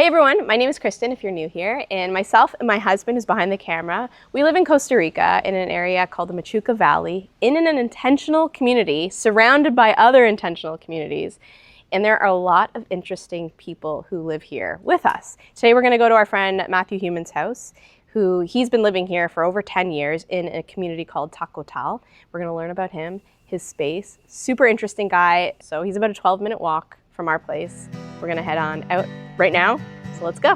Hey everyone, my name is Kristen if you're new here, and myself and my husband is behind the camera. We live in Costa Rica in an area called the Machuca Valley in an intentional community surrounded by other intentional communities. And there are a lot of interesting people who live here with us. Today we're going to go to our friend Matthew Human's house, he's been living here for over 10 years in a community called Tacotal. We're going to learn about him, his space. Super interesting guy. So he's about a 12-minute walk from our place. We're going to head on out right now, so let's go.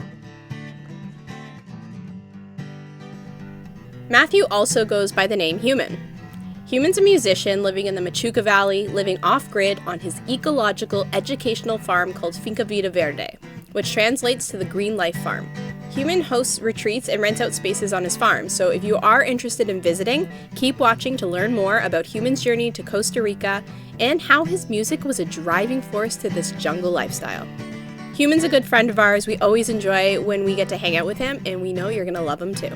Matthew also goes by the name Human. Human's a musician living in the Machuca Valley, living off-grid on his ecological educational farm called Finca Vida Verde, which translates to the Green Life Farm. Human hosts retreats and rents out spaces on his farm, so if you are interested in visiting, keep watching to learn more about Human's journey to Costa Rica and how his music was a driving force to this jungle lifestyle. Human's a good friend of ours. We always enjoy when we get to hang out with him, and we know you're going to love him too.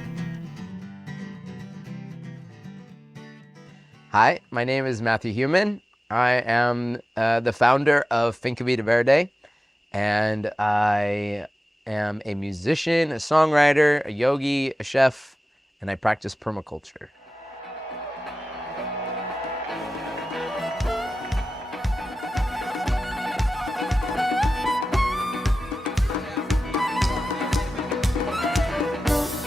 Hi, my name is Matthew Human. I am the founder of Finca Vida Verde, and I am a musician, a songwriter, a yogi, a chef, and I practice permaculture.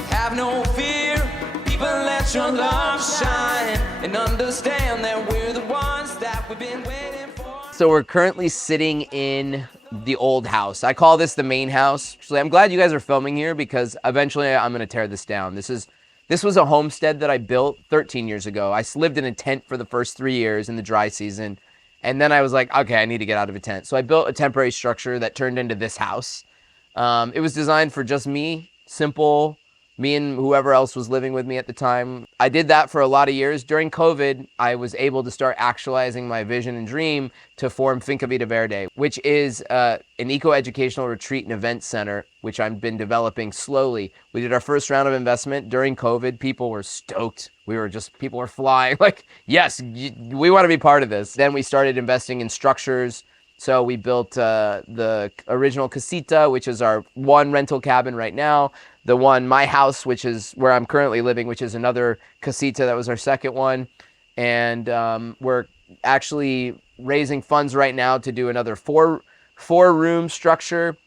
Have no fear, people, let your love shine and understand that we're the ones that we've been waiting for. So we're currently sitting in the old house. I call this the main house. Actually, I'm glad you guys are filming here because eventually I'm gonna tear this down. This was a homestead that I built 13 years ago. I lived in a tent for the first 3 years in the dry season. And then I was like, okay, I need to get out of a tent. So I built a temporary structure that turned into this house. It was designed for just me, simple, me and whoever else was living with me at the time. I did that for a lot of years. During COVID, I was able to start actualizing my vision and dream to form Finca Vida Verde, which is an eco-educational retreat and event center, which I've been developing slowly. We did our first round of investment during COVID. People were stoked. People were flying like, yes, we want to be part of this. Then we started investing in structures. So we built the original casita, which is our one rental cabin right now. My house, which is where I'm currently living, which is another casita. That was our second one. And we're actually raising funds right now to do another four-room structure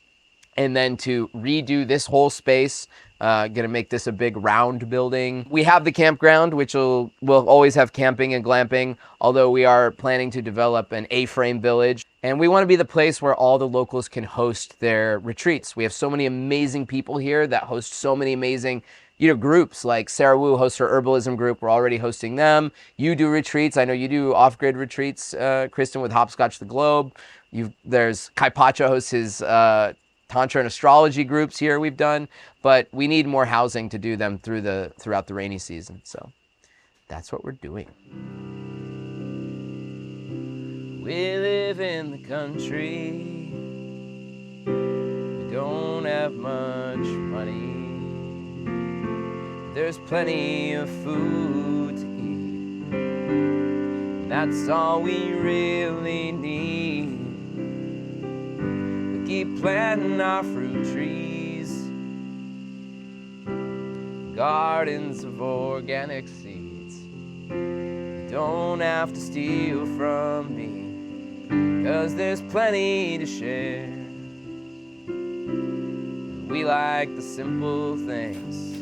and then to redo this whole space. Gonna make this a big round building. We have the campground, which we'll always have camping and glamping, although we are planning to develop an A-frame village. And we want to be the place where all the locals can host their retreats. We have so many amazing people here that host so many amazing groups. Like Sarah Wu hosts her herbalism group. We're already hosting them. You do retreats. I know you do off-grid retreats, Kristen, with Hopscotch the Globe. There's Kai Pacha hosts his Tantra and astrology groups here we've done, but we need more housing to do them throughout the rainy season. So that's what we're doing. We live in the country, we don't have much money, there's plenty of food to eat, that's all we really need. We keep planting our fruit trees, gardens of organic seeds. You don't have to steal from me, 'cause there's plenty to share. We like the simple things,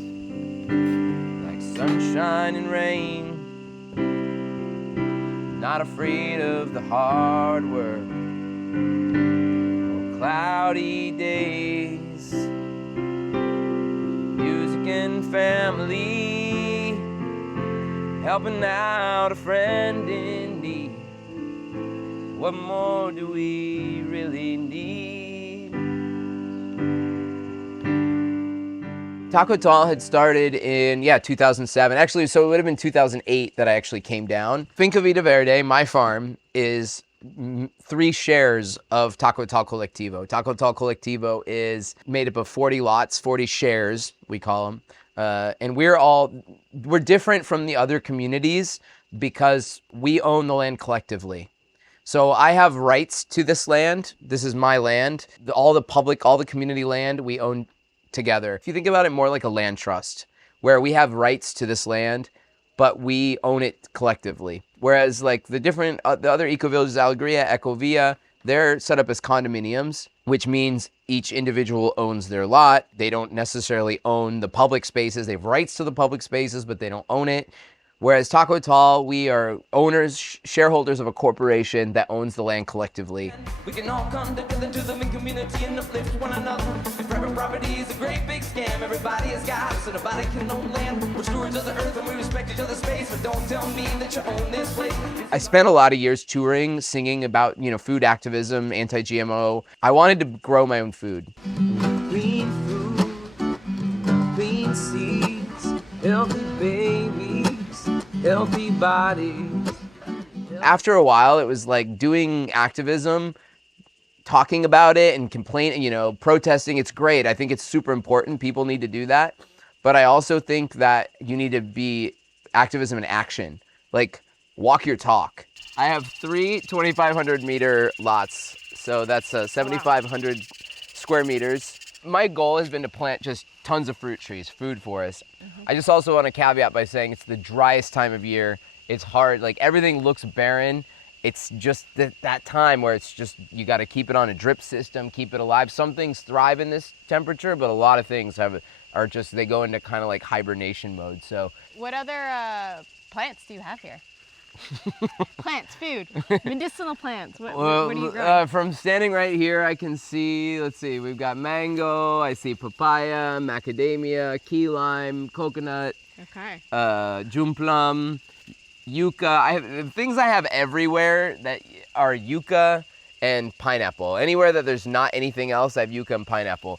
like sunshine and rain, not afraid of the hard work or cloudy days. Music and family, helping out a friend in need. What more do we really need? Tacotal had started in 2007. Actually, so it would have been 2008 that I actually came down. Finca Vida Verde, my farm, is 3 shares of Tacotal Colectivo. Tacotal Colectivo is made up of 40 lots, 40 shares, we call them. And we're different from the other communities because we own the land collectively. So I have rights to this land. This is my land. All the community land we own together. If you think about it more like a land trust, where we have rights to this land, but we own it collectively. Whereas like the other eco-villages, Alegria, Ecovia, they're set up as condominiums, which means each individual owns their lot. They don't necessarily own the public spaces. They have rights to the public spaces, but they don't own it. Whereas Tacotal, we are owners, shareholders of a corporation that owns the land collectively. We can all come together to the community and uplift one another. If private property is a great big scam, everybody has got it, so nobody can own land. We're stewards of the earth and we respect each other's space, but don't tell me that you own this place. I spent a lot of years touring, singing about, food activism, anti-GMO. I wanted to grow my own food. Clean food, clean seeds, healthy babies, healthy bodies. After a while, it was like doing activism, talking about it and complaining, protesting. It's great. I think it's super important. People need to do that. But I also think that you need to be activism in action. Like, walk your talk. I have 3 2,500 meter lots. So that's 7,500 square meters. My goal has been to plant just tons of fruit trees, food forests. I just also want to caveat by saying it's the driest time of year. It's hard, like everything looks barren. It's just that time where it's just, you got to keep it on a drip system, keep it alive. Some things thrive in this temperature, but a lot of things they go into kind of like hibernation mode. So What other plants do you have here? Plants, food, medicinal plants. What are you growing? From standing right here, I can see, we've got mango, I see papaya, macadamia, key lime, coconut, Okay. June plum, yucca. Things I have everywhere that are yucca and pineapple. Anywhere that there's not anything else, I have yucca and pineapple.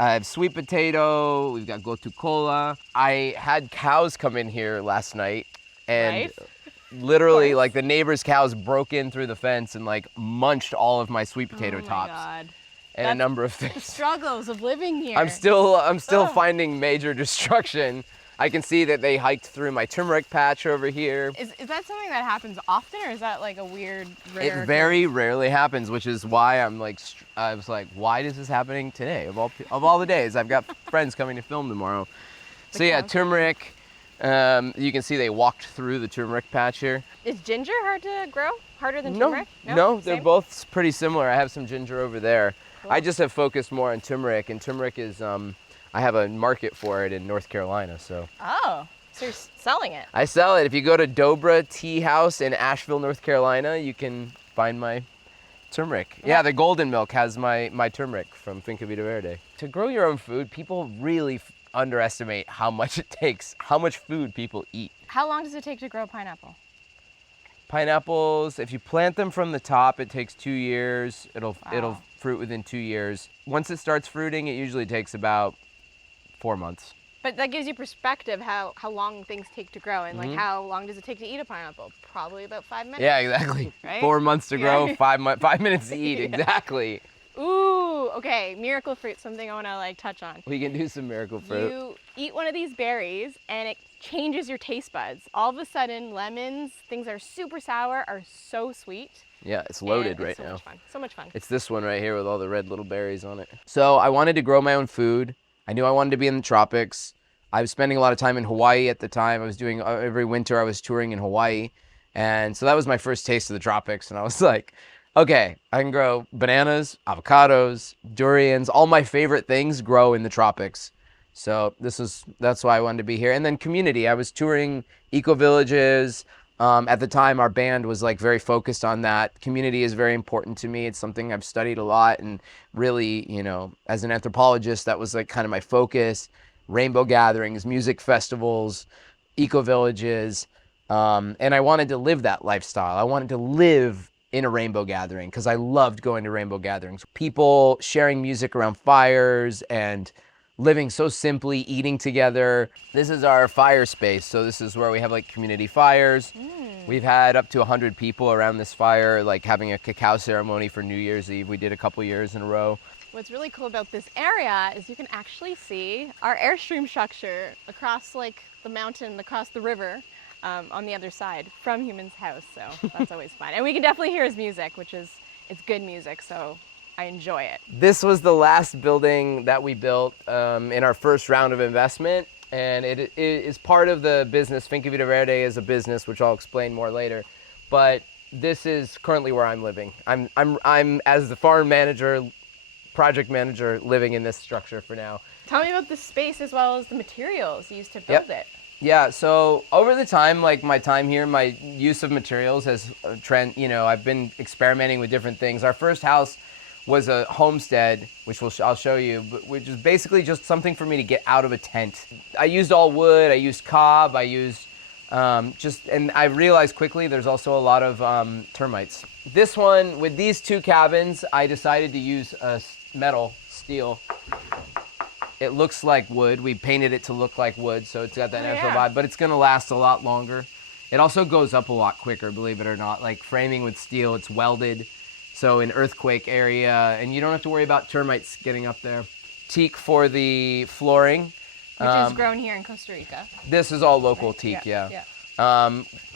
I have sweet potato, we've got gotu-kola. I had cows come in here last night and Right. literally like the neighbor's cows broke in through the fence and like munched all of my sweet potato Oh tops my God. and That's a number of The things. struggles of living here. I'm still finding major destruction. I can see that they hiked through my turmeric patch over here. Is that something that happens often, or is that like a weird, rare It very rarely happens, which is why I was like, why is this happening today? Of all the days, I've got friends coming to film tomorrow. So yeah, cows. turmeric. You can see they walked through the turmeric patch here. Is ginger hard to grow? Harder than No, turmeric? no, they're Same? both pretty similar. I have some ginger over there. Cool. I just have focused more on turmeric, and turmeric is, I have a market for it in North Carolina, so. Oh, so you're selling it. I sell it. If you go to Dobra Tea House in Asheville, North Carolina, you can find my turmeric. Yeah, the Golden Milk has my turmeric from Finca Vida Verde. To grow your own food, people really underestimate how much it takes, how much food people eat. How long does it take to grow a pineapple? Pineapples, if you plant them from the top, it takes 2 years. It'll fruit within 2 years. Once it starts fruiting, it usually takes about 4 months. But that gives you perspective how long things take to grow, and like how long does it take to eat a pineapple? Probably about 5 minutes. Yeah, exactly. Right? 4 months to grow, Yeah. 5 minutes to eat, exactly. Ooh, okay, miracle fruit, something I want to like touch on. We can do some miracle fruit. You eat one of these berries and it changes your taste buds. All of a sudden, lemons, things that are super sour, are so sweet. Yeah, it's loaded And right it's so now. Much fun. So much fun. It's this one right here with all the red little berries on it. So I wanted to grow my own food. I knew I wanted to be in the tropics. I was spending a lot of time in Hawaii at the time. I was doing, every winter I was touring in Hawaii. And so that was my first taste of the tropics. And I was like, okay, I can grow bananas, avocados, durians, all my favorite things grow in the tropics. So that's why I wanted to be here. And then community, I was touring eco-villages. At the time, our band was like very focused on that. Community is very important to me. It's something I've studied a lot, and really, as an anthropologist, that was like kind of my focus. Rainbow gatherings, music festivals, eco-villages. And I wanted to live that lifestyle. I wanted to live in a rainbow gathering because I loved going to rainbow gatherings. People sharing music around fires and living so simply, eating together. This is our fire space. So this is where we have like community fires. We've had up to 100 people around this fire, like having a cacao ceremony for New Year's Eve. We did a couple years in a row. What's really cool about this area is you can actually see our Airstream structure across like the mountain, across the river. on the other side from Human's house, so that's always fun. And we can definitely hear his music, it's good music, so I enjoy it. This was the last building that we built in our first round of investment, and it is part of the business. Finca Vida Verde is a business, which I'll explain more later. But this is currently where I'm living. I'm as the farm manager, project manager, living in this structure for now. Tell me about the space as well as the materials used to build it. Yeah, so over the time, like my time here, my use of materials has I've been experimenting with different things. Our first house was a homestead, which I'll show you, which is basically just something for me to get out of a tent. I used all wood, I used cob, I used and I realized quickly there's also a lot of termites. This one, with these two cabins, I decided to use steel. It looks like wood. We painted it to look like wood, so it's got that natural vibe, but it's gonna last a lot longer. It also goes up a lot quicker, believe it or not. Like framing with steel, it's welded, so in earthquake area, and you don't have to worry about termites getting up there. Teak for the flooring. Which is grown here in Costa Rica. This is all local teak, yeah.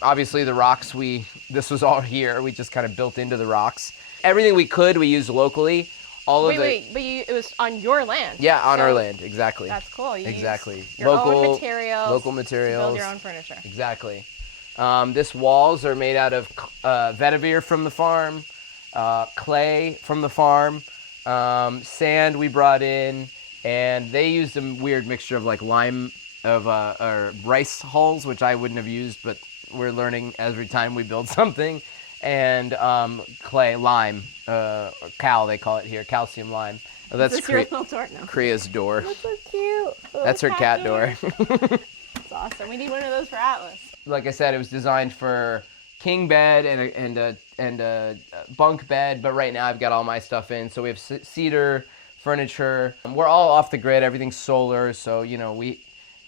Obviously the rocks, this was all here. We just kind of built into the rocks. Everything we could, we used locally. It was on your land. Yeah, on our land, exactly. That's cool. You exactly. Use your own materials. Local materials. To build your own furniture. Exactly. This walls are made out of vetiver from the farm, clay from the farm, sand we brought in, and they used a weird mixture of like lime or rice hulls, which I wouldn't have used, but we're learning every time we build something. And clay, lime, cal they call it here, calcium lime. Oh, that's your little door now. Kria's door. That's so cute. That's her cat door. That's awesome. We need one of those for Atlas. Like I said, it was designed for king bed and a bunk bed, but right now I've got all my stuff in. So we have cedar furniture. We're all off the grid. Everything's solar. So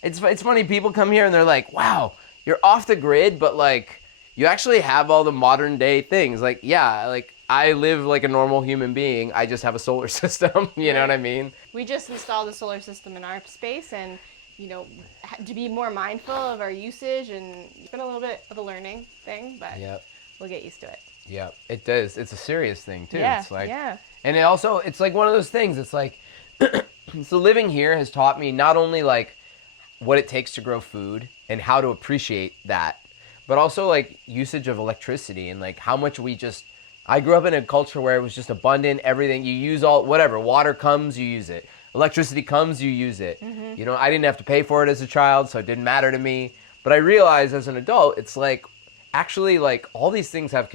it's funny. People come here and they're like, "Wow, you're off the grid," but like. You actually have all the modern day things. Like, yeah, like I live like a normal human being. I just have a solar system. You know what I mean? We just installed a solar system in our space and, to be more mindful of our usage, and it's been a little bit of a learning thing, but we'll get used to it. Yeah, it does. It's a serious thing too. Yeah, it's like, yeah. And it's like one of those things. It's like, so living here has taught me not only like what it takes to grow food and how to appreciate that, but also like usage of electricity and like how much I grew up in a culture where it was just abundant, everything, you use whatever, water comes, you use it. Electricity comes, you use it. Mm-hmm. I didn't have to pay for it as a child, so it didn't matter to me. But I realized as an adult, it's like, actually like all these things have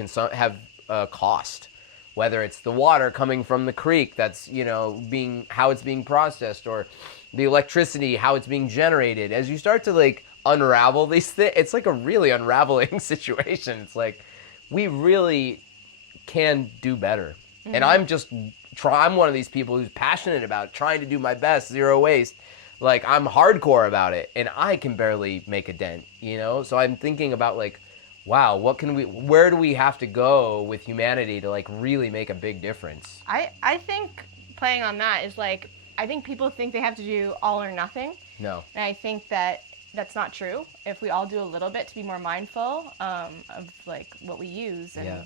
cost. Whether it's the water coming from the creek, that's, how it's being processed, or the electricity, how it's being generated. As you start to like, unravel these things, it's like a really unraveling situation. It's like we really can do better. And I'm one of these people who's passionate about trying to do my best, zero waste. Like I'm hardcore about it, and I can barely make a dent, so I'm thinking about like, wow, where do we have to go with humanity to like really make a big difference? I think playing on that is like, I think people think they have to do all or nothing. No. And I think that's not true. If we all do a little bit to be more mindful of like what we use, and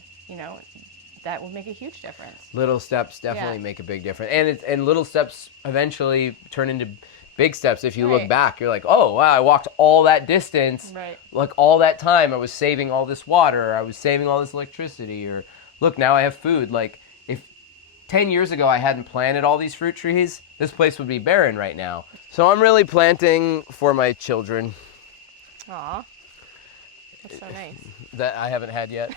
that will make a huge difference. Little steps definitely make a big difference, and little steps eventually turn into big steps. If you look back, you're like, oh wow, I walked all that distance, like all that time I was saving all this water, I was saving all this electricity, or look, now I have food. Like if 10 years ago I hadn't planted all these fruit trees, this place would be barren right now. So I'm really planting for my children. Aw, that's so nice. That I haven't had yet.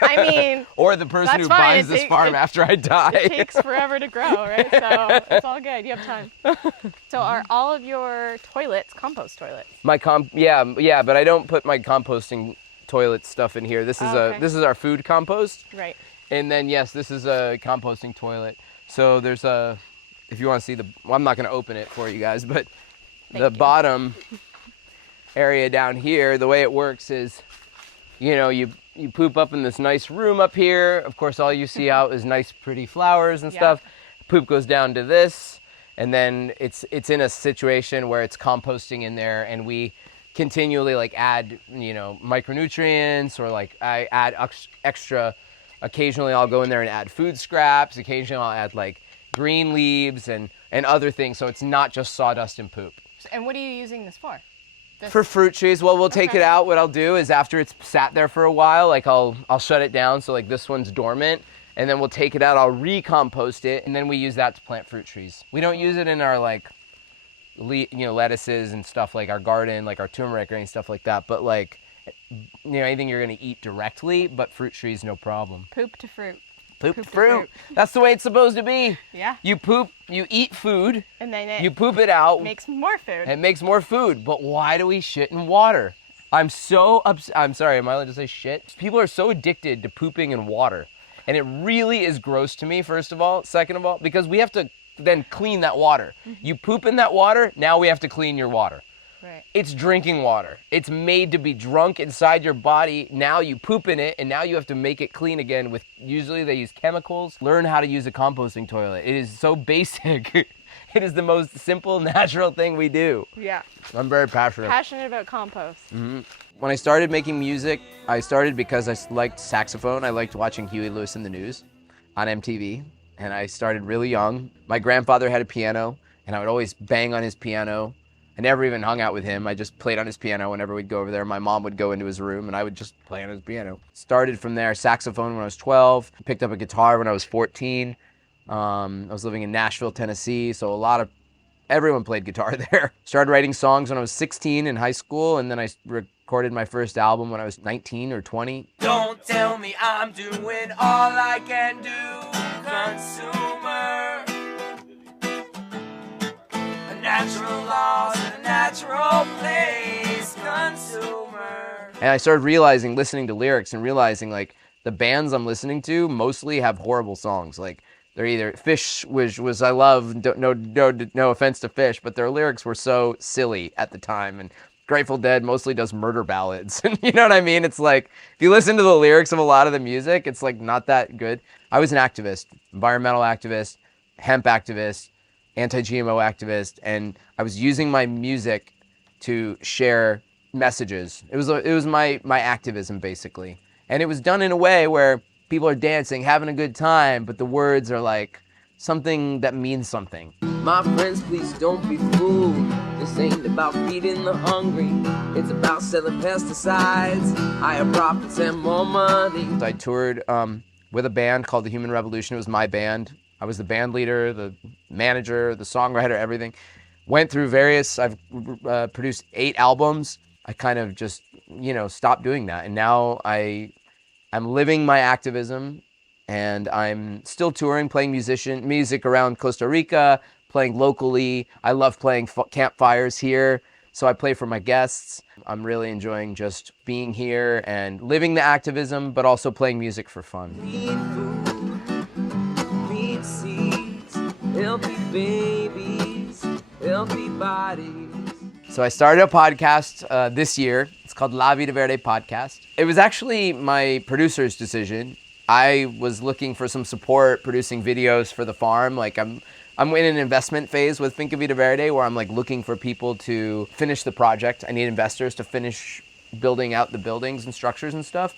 I mean, or the person who buys this farm after I die. It takes forever to grow, right? So it's all good. You have time. So are all of your toilets compost toilets? Yeah, but I don't put my composting toilet stuff in here. This is this is our food compost. Right. And then yes, this is a composting toilet. So there's if you want to see I'm not going to open it for you guys, but the bottom area down here, the way it works is, you poop up in this nice room up here. Of course, all you see out is nice, pretty flowers and stuff. Poop goes down to this, and then it's in a situation where it's composting in there, and we continually like add, micronutrients, or like I add extra. Occasionally I'll go in there and add food scraps. Occasionally I'll add like green leaves and other things. So it's not just sawdust and poop. And what are you using this for? For fruit trees, well, we'll take it out. What I'll do is after it's sat there for a while, like I'll shut it down. So like this one's dormant, and then we'll take it out. I'll recompost it, and then we use that to plant fruit trees. We don't use it in our like, lettuces and stuff like our garden, like our turmeric or any stuff like that. But like, anything you're gonna eat directly, but fruit trees, no problem. Poop to fruit. Poop to fruit. That's the way it's supposed to be. Yeah. You poop, you eat food, and then you poop it out. Makes more food. It makes more food. But why do we shit in water? I'm sorry, am I allowed to say shit? People are so addicted to pooping in water. And it really is gross to me, first of all. Second of all, because we have to then clean that water. You poop in that water, now we have to clean your water. Right. It's drinking water. It's made to be drunk inside your body. Now you poop in it, and now you have to make it clean again with, usually they use chemicals. Learn how to use a composting toilet. It is so basic. It is the most simple, natural thing we do. Yeah. I'm very passionate. Passionate about compost. Mm-hmm. When I started making music, I started because I liked saxophone. I liked watching Huey Lewis in the News on MTV, and I started really young. My grandfather had a piano, and I would always bang on his piano. I never even hung out with him. I just played on his piano whenever we'd go over there. My mom would go into his room and I would just play on his piano. Started from there, saxophone when I was 12. Picked up a guitar when I was 14. I was living in Nashville, Tennessee, so everyone played guitar there. Started writing songs when I was 16 in high school, and then I recorded my first album when I was 19 or 20. Don't tell me I'm doing all I can do, consumer. Natural laws in a natural place, consumer. And I started listening to lyrics and realizing like the bands I'm listening to mostly have horrible songs. Like they're either Fish, which was I love, no offense to Fish, but their lyrics were so silly at the time. And Grateful Dead mostly does murder ballads. And you know what I mean? It's like, if you listen to the lyrics of a lot of the music, it's like not that good. I was an activist, environmental activist, hemp activist, anti-GMO activist, and I was using my music to share messages. It was my activism basically, and it was done in a way where people are dancing, having a good time, but the words are like something that means something. My friends, please don't be fooled. This ain't about feeding the hungry. It's about selling pesticides, higher profits and more money. I toured with a band called the Human Revolution. It was my band. I was the band leader, the manager, the songwriter, everything. Went through I've produced 8 albums. I kind of just, stopped doing that. And now I'm living my activism, and I'm still touring, playing music around Costa Rica, playing locally. I love playing campfires here, so I play for my guests. I'm really enjoying just being here and living the activism, but also playing music for fun. Healthy babies, healthy bodies. So I started a podcast this year. It's called La Vida Verde Podcast. It was actually my producer's decision. I was looking for some support producing videos for the farm. Like I'm in an investment phase with Finca Vida Verde where I'm like looking for people to finish the project. I need investors to finish building out the buildings and structures and stuff.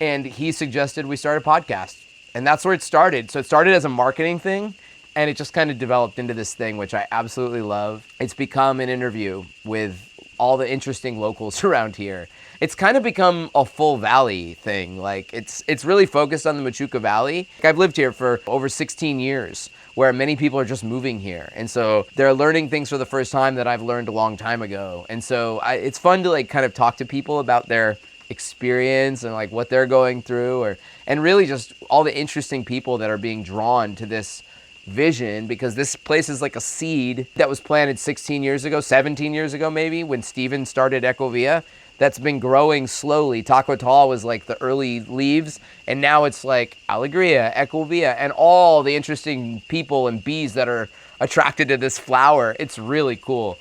And he suggested we start a podcast. And that's where it started. So it started as a marketing thing, and it just kind of developed into this thing, which I absolutely love. It's become an interview with all the interesting locals around here. It's kind of become a full valley thing. Like it's really focused on the Machuca Valley. I've lived here for over 16 years, where many people are just moving here. And so they're learning things for the first time that I've learned a long time ago. And so it's fun to like kind of talk to people about their experience and like what they're going through, and really just all the interesting people that are being drawn to this vision, because this place is like a seed that was planted 16 years ago, 17 years ago maybe, when Steven started Ecovia, that's been growing slowly. Tacotal was like the early leaves, and now it's like Alegria, Ecovia, and all the interesting people and bees that are attracted to this flower. It's really cool.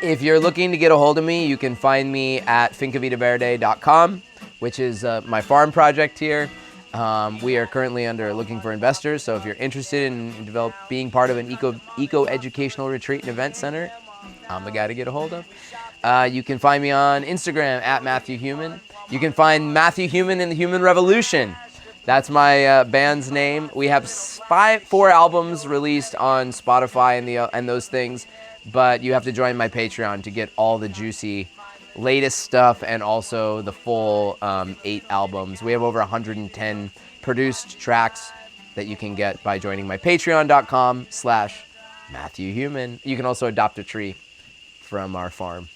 If you're looking to get a hold of me, you can find me at fincavidaverde.com, which is my farm project here. We are currently looking for investors, so if you're interested in being part of an eco educational retreat and event center, I'm the guy to get a hold of. You can find me on Instagram at Matthew Human. You can find Matthew Human in the Human Revolution. That's my band's name. We have 4 albums released on Spotify and those things, but you have to join my Patreon to get all the juicy latest stuff and also the full 8 albums. We have over 110 produced tracks that you can get by joining my patreon.com/Matthew Human. You can also adopt a tree from our farm.